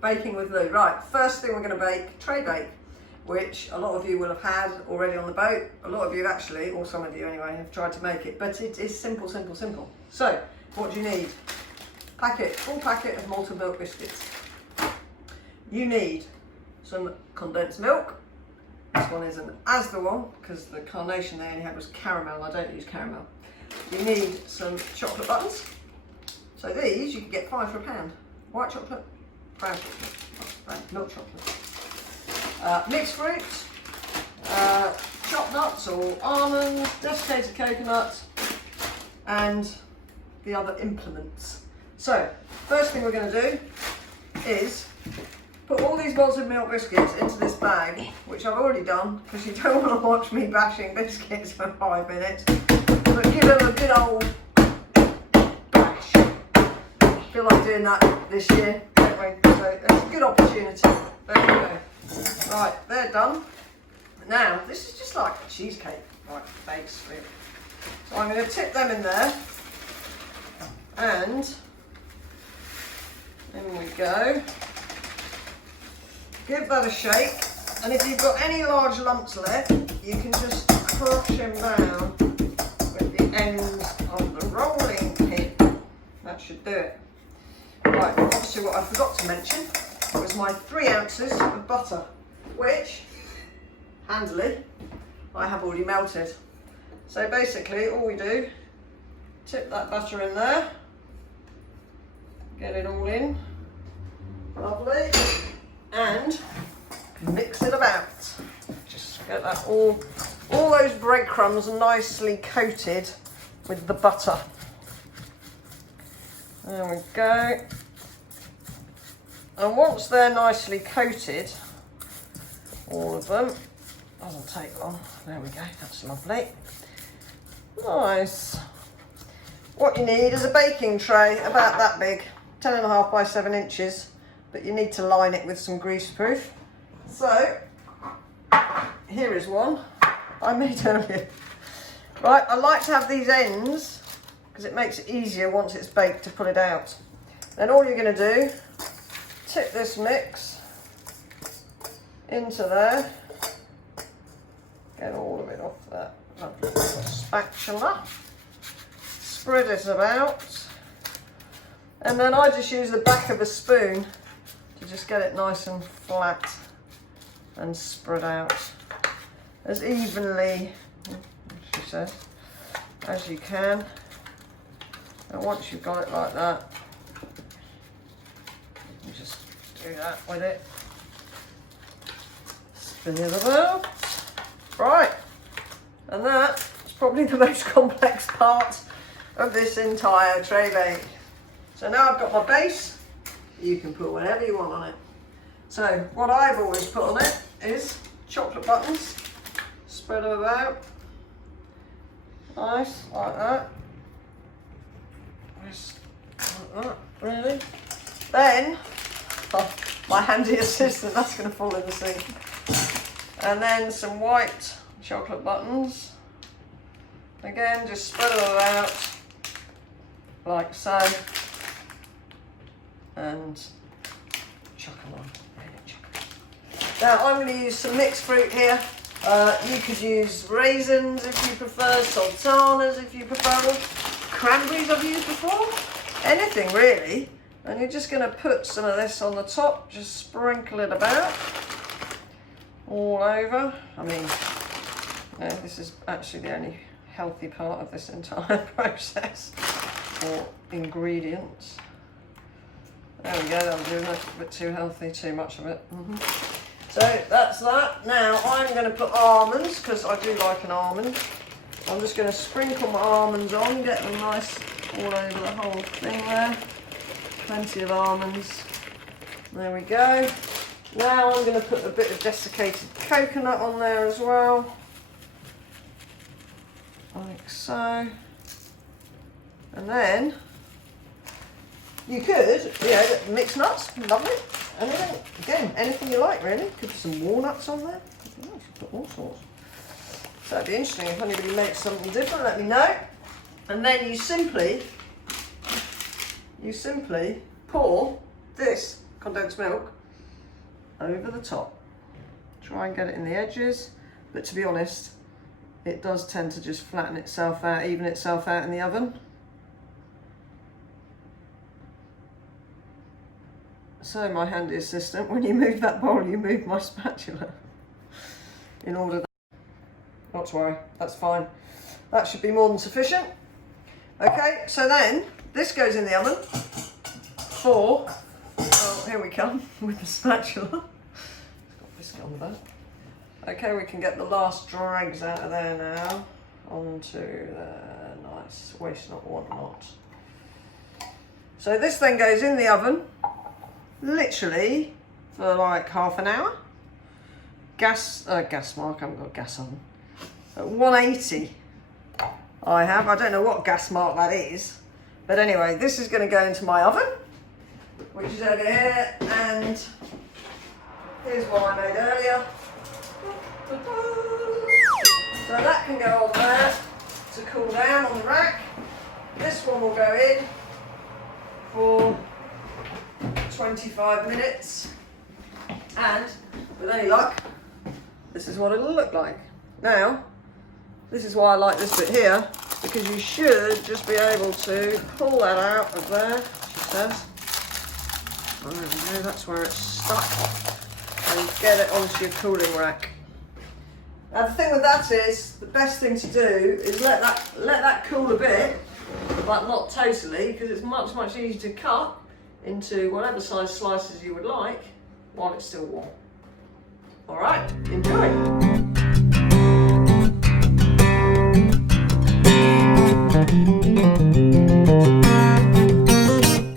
baking with Lou. Right, first thing we're going to bake, tray bake, which a lot of you will have had already on the boat. A lot of you actually, or some of you anyway, have tried to make it, but it is simple, simple, simple. So, what do you need? Full packet of malted milk biscuits. You need some condensed milk. This one is an Asda one, because the carnation they only had was caramel. I don't use caramel. You need some chocolate buttons. So these you can get 5 for £1. White chocolate, brown chocolate, milk chocolate. Mixed fruits, chopped nuts or almonds, desiccated coconuts, and the other implements. So, first thing we're going to do is put all these malted milk biscuits into this bag, which I've already done, because you don't want to watch me bashing biscuits for 5 minutes, but give them a good old bash. I feel like doing that this year, don't we? So, it's a good opportunity. There we go. Right, they're done. Now, this is just like a cheesecake, like base, really. So I'm going to tip them in there, and in we go. Give that a shake, and if you've got any large lumps left, you can just crush them down with the ends of the rolling pin. That should do it. Right, obviously what I forgot to mention was my 3 ounces of butter, which, handily, I have already melted. So basically all we do, tip that butter in there, get it all in, lovely, and mix it about. Just get that all those breadcrumbs nicely coated with the butter. There we go. And once they're nicely coated, all of them, doesn't take long. There we go, that's lovely. Nice. What you need is a baking tray about that big, 10.5 by 7 inches, but you need to line it with some greaseproof. So, here is one I made earlier. Right, I like to have these ends because it makes it easier once it's baked to pull it out. Then all you're going to do, tip this mix into there, get all of it off that lovely little spatula, spread it about, and then I just use the back of a spoon to just get it nice and flat and spread out as evenly, she says, as you can. And once you've got it like that, you just do that with it. Spin it about. Right, and that is probably the most complex part of this entire tray bake. So now I've got my base, you can put whatever you want on it. So what I've always put on it is chocolate buttons, spread them about, nice, like that. Just like that, really. Then, oh, my handy assistant, that's going to fall in the sink. And then some white chocolate buttons. Again, just spread them out like so, and chuck them on. Now I'm going to use some mixed fruit here. You could use raisins if you prefer, sultanas if you prefer, cranberries I've used before, anything really. And you're just going to put some of this on the top, just sprinkle it about all over. I mean, no, this is actually the only healthy part of this entire process, or ingredients. There we go, that'll do, that's a bit too healthy, too much of it. So that's that. Now I'm going to put almonds, because I do like an almond. I'm just going to sprinkle my almonds on, get them nice all over the whole thing there. Plenty of almonds. There we go. Now I'm going to put a bit of desiccated coconut on there as well. Like so. And then you could, mix nuts, lovely. Anything, again, anything you like really. Could be some walnuts on there. You should put all sorts. So it'd be interesting if anybody makes something different, let me know. And then you simply pour this condensed milk over the top. Try and get it in the edges, but to be honest, it does tend to just flatten itself out, even itself out in the oven. So my handy assistant, when you move that bowl, you move my spatula. In order that, not to worry, that's fine. That should be more than sufficient. Okay, so then this goes in the oven for, oh, here we come with the spatula. It's got biscuit on the back. Okay, we can get the last dregs out of there now. Onto there, nice. Waste not, want not. So this then goes in the oven, literally for like half an hour. Gas mark, I haven't got gas on. At 180 I have. I don't know what gas mark that is. But anyway, this is going to go into my oven, which is over here, and here's what I made earlier. So that can go on there to cool down on the rack. This one will go in for 25 minutes, and with any luck, this is what it'll look like. Now, this is why I like this bit here, because you should just be able to pull that out of there, she says. Oh, there we go, that's where it's stuck. And get it onto your cooling rack. Now the thing with that is, the best thing to do is let that cool a bit, but not totally, because it's much, much easier to cut into whatever size slices you would like while it's still warm. All right, enjoy.